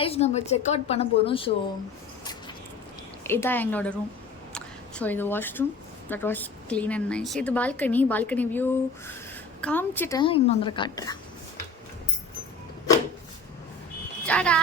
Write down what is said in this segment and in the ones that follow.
guys, நம்ம check out பண்ண போகிறோம். ஸோ இதான் எங்களோட ரூம். ஸோ இது washroom, that was clean and nice. இது பால்கனி வியூ காமிச்சிட்டேன், இன்னும் வந்து காட்டுறேன். Tata.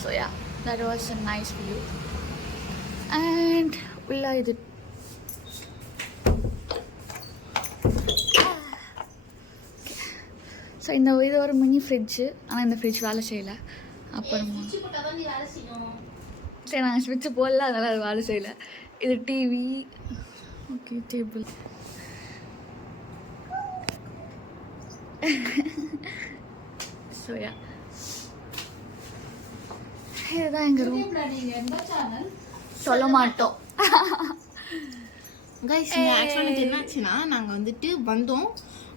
So yeah, that was a nice view. And உள்ள இது ஸோ இந்த இது ஒரு மினி ஃப்ரிட்ஜு. ஆனால் இந்த ஃப்ரிட்ஜ் வேலை செய்யலை. அப்புறமா சரி, நாங்கள் ஸ்விட்ச்சு போடல, அதனால் அது வேலை செய்யலை. இது TV. Okay, table. So yeah, இதுதான் எங்கள் ரூம். சொல்ல மாட்டோம். கைஸ், ஆக்சுவலாக என்னாச்சுன்னா நாங்கள் வந்துட்டு வந்தோம்.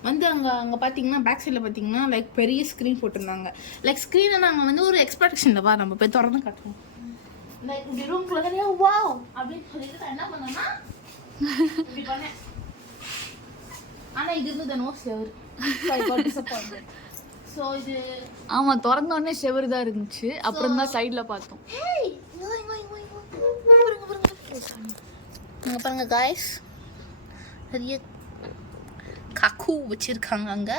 அங்கே பார்த்தீங்கன்னா பேக் சைடில் பார்த்தீங்கன்னா லைக் பெரிய ஸ்க்ரீன் போட்டிருந்தாங்க. லைக் ஸ்க்ரீனை நாங்கள் வந்து ஒரு எக்ஸ்பெக்டேஷனில் நம்ம போய் திறந்து காட்டுவோம். லைக் இந்த ரூம்குள்ள நிறையா வாவ் அப்படின்னு சொல்லிட்டு நான் என்ன பண்ணேன்னா இப்படி பண்ணேன். ஆனால் இது இருந்து நோ செவர். ஸோ இது ஆமாம், திறந்தோடனே செவர் தான் இருந்துச்சு. அப்புறம் தான் சைடில் பார்த்தோம். பாருங்க காய்ஸ், நிறைய கக்கு வச்சிருக்காங்க அங்க.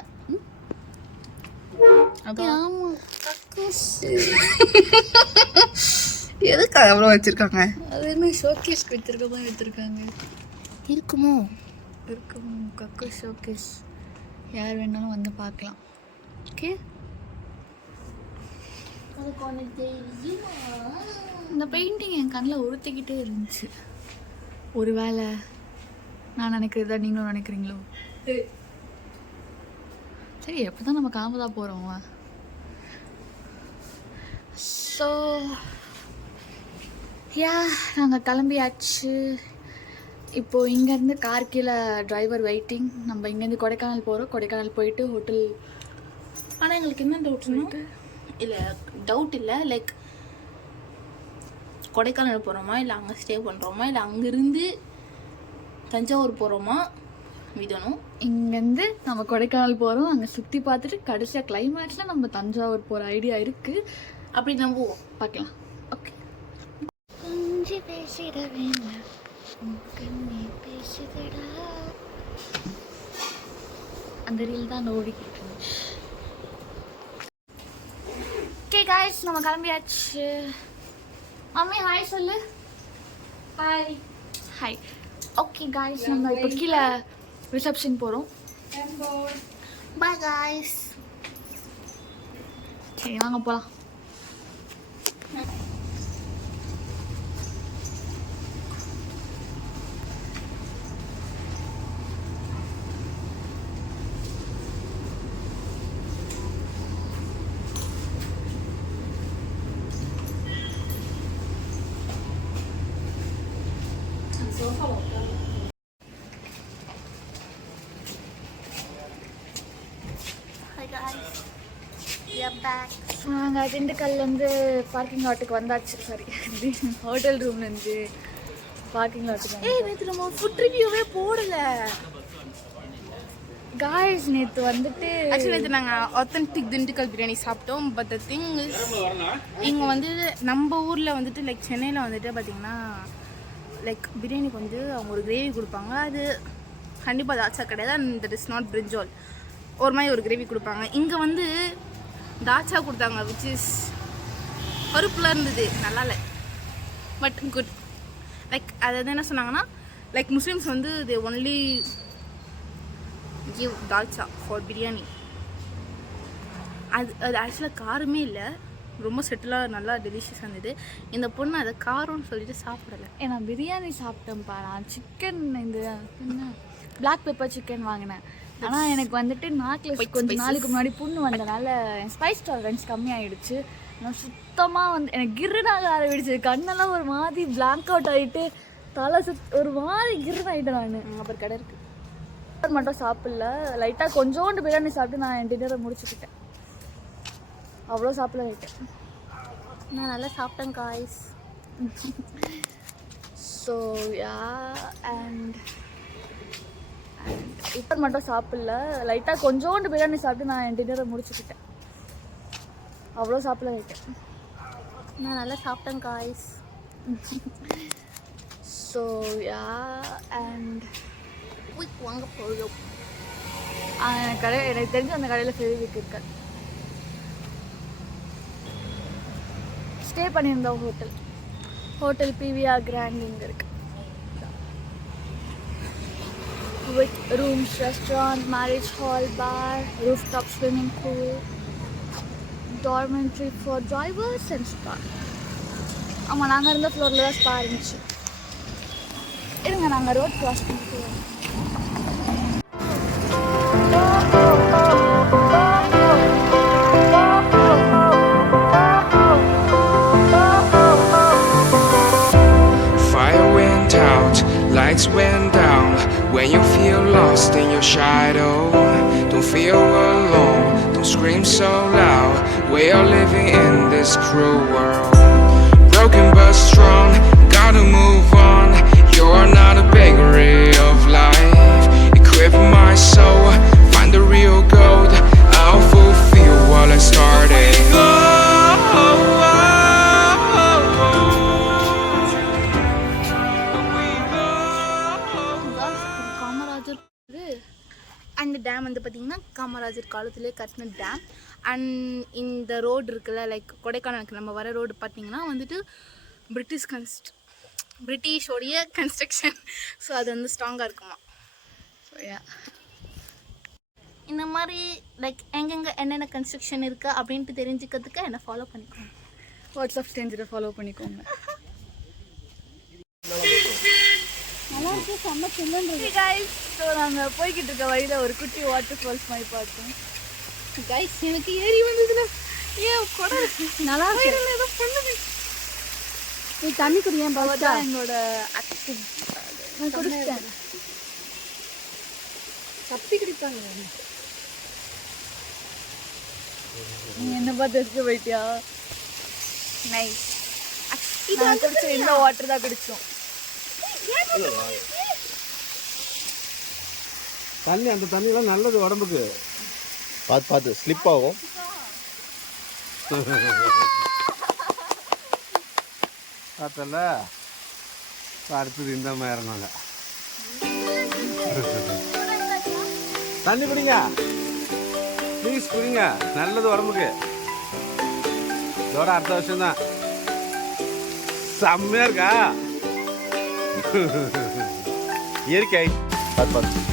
எதுக்கு அவ்வளோ வச்சிருக்காங்க? அது என்ன ஷோகேஸ்க்கு வச்சிருக்காங்க. இருக்குமோ கக்கு ஷோகேஸ். யார் வேணாலும் வந்து பார்க்கலாம். ஓகே, இந்த பெயிண்டிங் என் கண்ணில் உறுத்திக்கிட்டே இருந்துச்சு. ஒரு வேளை நான் நினைக்கிறதா நீங்களும் நினைக்கிறீங்களோ? சரி, எப்போ தான் நம்ம காமதா போகிறோம். ஸோ யா, நாங்கள் கிளம்பியாச்சு. இப்போது இங்கேருந்து கார் கீழே டிரைவர் வெயிட்டிங். நம்ம இங்கேருந்து கொடைக்கானல் போகிறோம். கொடைக்கானல் போயிட்டு ஹோட்டல். ஆனால் எங்களுக்கு என்ன டவுட்னா, டவுட் இல்லை, லைக் கொடைக்கானல் போகிறோமா, இல்லை அங்கே ஸ்டே பண்ணுறோமா, இல்லை அங்கேருந்து தஞ்சாவூர் போகிறோமா விதணும். இங்கேருந்து நம்ம கொடைக்கானல் போகிறோம், அங்கே சுற்றி பார்த்துட்டு கடைசியாக கிளைமேக்ஸில் நம்ம தஞ்சாவூர் போகிற ஐடியா இருக்குது. அப்படி நம்புவோம், பார்க்கலாம். ஓகே, கொஞ்சம் பேசிட வேண்டாம், பேசுதடா. அந்த ரீல் தான் ஓடிக்கிட்டு இருந்துச்சு. ஓகே காய்ஸ், நம்ம கிளம்பியாச்சு. மம்மி ஹாய் சொல்லு. ஹாய். ஓகே காய்ஸ், நம்ம இப்போ கீழே ரிசப்ஷன் போகிறோம். Bye guys. சரி, வாங்க போகலாம். நாங்கள் திண்டுக்கல்லேருந்து பார்க்கிங் லாட்டுக்கு வந்தாச்சு. சாரி, ஹோட்டல் ரூம்லேருந்து பார்க்கிங் லாட்டுக்கு. நேற்று நம்ம ஃபுட் ரிவ்யூவே போடலை காய்ஸ். நேற்று வந்துட்டு ஆக்சுவலி நேற்று நாங்கள் ஆத்தென்டிக் திண்டுக்கல் பிரியாணி சாப்பிட்டோம். பட் த திங் இஸ், இங்கே வந்து நம்ம ஊரில் வந்துட்டு லைக் சென்னையில் வந்துட்டு பார்த்திங்கன்னா லைக் பிரியாணிக்கு வந்து அவங்க ஒரு கிரேவி கொடுப்பாங்க. அது கண்டிப்பாக தாச்சா கிடையாது. அண்ட் தட் இஸ் நாட் பிரிஞ்சால். ஒரு மாதிரி ஒரு கிரேவி கொடுப்பாங்க. இங்கே வந்து தாச்சா கொடுத்தாங்க, விச் இஸ் பருப்புலாம் இருந்தது, நல்லா இல்லை, பட் குட். லைக் அது என்ன சொன்னாங்கன்னா, லைக் முஸ்லீம்ஸ் வந்து they only give dalcha for biryani. அது ஆக்சுவலாக காரமே இல்லை, ரொம்ப செட்டிலாக நல்லா டெலிஷியஸாக இருந்தது. இந்த பொண்ணு அதை காரம்னு சொல்லிட்டு சாப்பிடலை. ஏன்னா பிரியாணி சாப்பிட்டேன்ப்பா. நான் சிக்கன் இந்த என்ன பிளாக் பெப்பர் சிக்கன் வாங்கினேன். ஆனால் எனக்கு வந்துட்டு நாக்கில் கொஞ்சம் நாளைக்கு முன்னாடி புண்ணு வந்தனால என் ஸ்பைஸ் டாலரன்ஸ் கம்மியாகிடுச்சு. நான் சுத்தமாக வந்து எனக்கு கிர்னாக ஆரம்பிடுச்சு. கண்ணெல்லாம் ஒரு மாதிரி பிளாங்க் அவுட் ஆகிட்டு, தலை ஒரு மாதிரி கிர்ன் ஆகிட்டேன் நான். அப்புறம் கடை இருக்குது மட்டும் சாப்பிடல, லைட்டாக கொஞ்சோண்டு பிரியாணி சாப்பிட்டு நான் என் டின்னரை முடிச்சுக்கிட்டேன். அவ்வளோ சாப்பிட லைட்டேன். நான் நல்லா சாப்பிட்டேன் காய்ஸ். ஸோ யா, அண்ட் இப்போ மட்டும் சாப்பிடல, லைட்டாக கொஞ்சோண்டு பிரியாணி சாப்பிட்டு நான் என் டின்னரை முடிச்சுக்கிட்டேன். அவ்வளோ சாப்பிட வைட்டேன். நான் நல்லா சாப்பிட்டேன் காய்ஸ். ஸோ யா அண்ட் வாங்க போதும். கடை எனக்கு தெரிஞ்சு அந்த கடையில் ஃபெவிக்விக் இருக்கு. ஸ்டே பண்ணியிருந்தோம் ஹோட்டல் PVR கிராண்ட் இங்கே இருக்கு. With rooms, restaurant, marriage hall, bar, rooftop swimming pool, dormitory for drivers and spa. ஆமாம், நாங்கள் இருந்த ஃப்ளோரில் தான் ஸ்பா இருந்துச்சு. இருங்க, நாங்கள் ரோட் கிராஸ் பண்ணிட்டு வரோம். Lights went down when you feel lost in your shadow. Don't feel alone, don't scream so loud. We are living in this cruel world. Broken but strong, gotta move on. You are not a bakery of life. Equip my soul, find the real gold. I'll fulfill what I started. அந்த dam வந்து பார்த்திங்கன்னா காமராஜர் காலத்திலே கட்டின dam. And இந்த road இருக்குல்ல, like கொடைக்கானலுக்கு நம்ம வர ரோடு பார்த்திங்கன்னா வந்துட்டு பிரிட்டிஷோடைய கன்ஸ்ட்ரக்ஷன். ஸோ அது வந்து ஸ்ட்ராங்காக இருக்குமா. ஸோ இந்த மாதிரி லைக் எங்கெங்கே என்னென்ன கன்ஸ்ட்ரக்ஷன் இருக்குது அப்படின்ட்டு தெரிஞ்சுக்கிறதுக்கு என்னை ஃபாலோ பண்ணிக்கோங்க. வாட்ஸ்அப் ஸ்டேஞ்சரை ஃபாலோ பண்ணிக்கோங்க. நல்லா இருக்கு, செம்ம சில்லுன்னு கைஸ். ஸோ நாங்கள் போய்கிட்டு இருக்க வழியில் ஒரு குட்டி வாட்டர் ஃபால்ஸ் மாதிரி பார்த்தோம் கைஸ். எனக்கு ஏறி வந்ததுல ஏன் கொடை நல்லா இருக்கு. ஏதோ பண்ணுது. நீ தண்ணி குடியேன் பார்த்தா எங்களோட ஆக்டிவ். நான் குடிச்சிட்டேன். சப்பி குடிப்பாங்க. நீ என்ன பார்த்து எடுத்து போயிட்டியா? நைஸ். நான் குடிச்ச இந்த வாட்டர் தான் குடிச்சோம். தண்ணி அந்த தண்ணியெல்லாம் நல்லது உடம்புக்கு. பார்த்து ஸ்லிப் ஆகும். பார்த்தல அடுத்தது இந்த மாதிரி இறங்குவாங்க. தண்ணி குடிங்க ப்ளீஸ், குடிங்க, நல்லது உடம்புக்கு. இதோட அடுத்த வருஷம் தான். செம்மையா இருக்கா இயற்கை. பார்த்து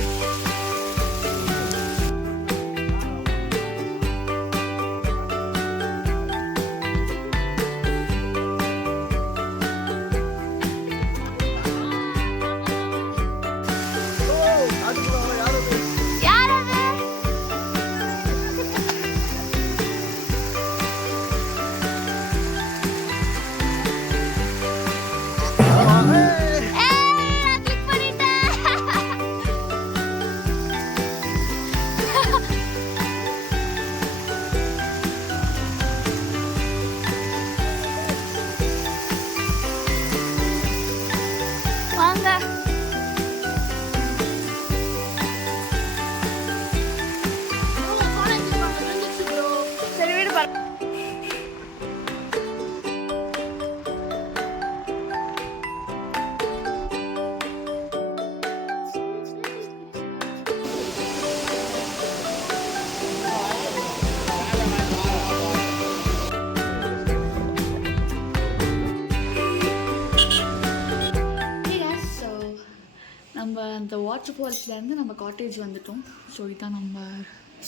அந்த வாட்டர் ஃபால்ஸ்லேருந்து நம்ம காட்டேஜ் வந்துட்டோம். ஸோ இதான் நம்ம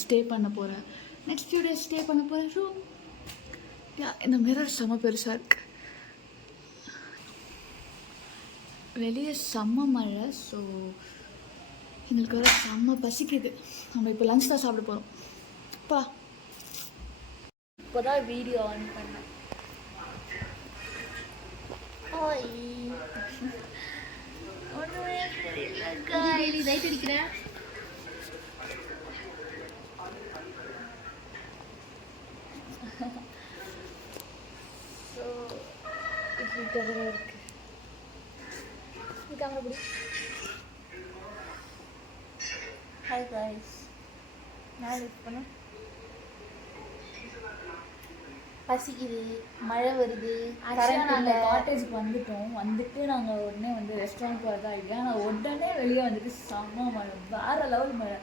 ஸ்டே பண்ண போகிற நெக்ஸ்ட் ஃபியூ டேஸ் ஸ்டே பண்ண போகிற ரூம். இந்த மிரர் செம்ம பெருசாக இருக்குது. வெளியே செம்ம மழை. ஸோ எங்களுக்கு வர செம்ம பசிக்குது. நம்ம இப்போ லஞ்ச் தான் சாப்பிட போகிறோம். இப்போ தான் வீடியோ ஆன் பண்ணேன். லைட் அடிக்கிறேன். ஸோ இப்படி டெரராக இருக்கு. கேமரா பிடி. ஹாய் காய்ஸ், நான் லைக் பண்ணேன். பசிக்குது, மழை வருது, ஆக்சுவலாக நாங்கள் காட்டேஜுக்கு வந்துட்டு நாங்கள் உடனே வந்து ரெஸ்டாரண்ட் போகிறதா ஐடியா. நான் உடனே வெளியே வந்துட்டு செம்ம மழை, வேறு லெவல் மழை.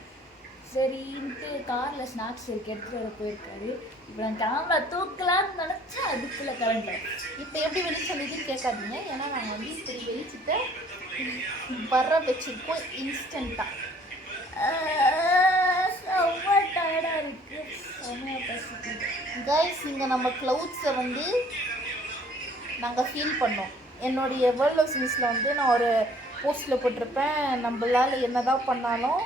சரின்ட்டு காரில் ஸ்நாக்ஸ் எடுத்துகிட்டு வர போயிருக்காரு. இப்போ நான் கேமரா தூக்கலான்னு நினச்சா அதுக்குள்ளே கரண்ட். இப்போ எப்படி வெளிச்சம் வந்ததுன்னு கேட்காதீங்க, ஏன்னா நாங்கள் வந்து இப்படி வெளிச்சத்தை வர வச்சுருக்கோம் இன்ஸ்டண்ட்டாக. செம்ம டயர்டாக இருக்குது, செம்ம பசிக்குது. கைஸ், இங்கே நம்ம க்ளவுட்ஸை வந்து நாங்கள் ஃபீல் பண்ணோம். என்னுடைய வேர்ல்ட் ஆஃப் சீன்ஸில் வந்து நான் ஒரு போஸ்ட்டில் போட்டிருப்பேன், நம்மளால் என்ன தான் பண்ணாலும்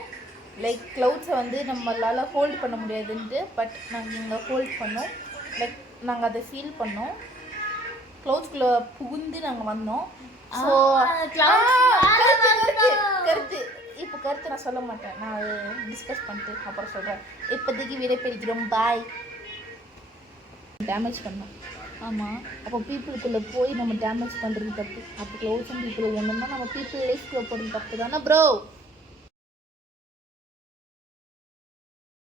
லைக் க்ளவுட்ஸை வந்து நம்மளால் ஹோல்ட் பண்ண முடியாதுன்ட்டு. பட் நாங்கள் இங்கே ஹோல்ட் பண்ணோம், லைக் நாங்கள் அதை ஃபீல் பண்ணோம். க்ளவுட்ஸ்குள்ளே புகுந்து நாங்கள் வந்தோம். ஸோ கருத்து நான் சொல்ல மாட்டேன், நான் டிஸ்கஸ் பண்ணிட்டு அப்புறம் சொல்கிறேன். இப்போதைக்கு விடைபெறுகிறோம், பாய். டேமேஜ் பண்ணோம். ஆமாம், அப்போ பீப்புளுக்குள்ளே போய் நம்ம டேமேஜ் பண்ணுறது தப்பு. அப்போ க்ளோஸ் அண்ட் பீப்புள் ஒன்று தான் நம்ம பீப்புள் லைஃப்குள்ளே போகிறது தப்பு தானே ப்ரோ?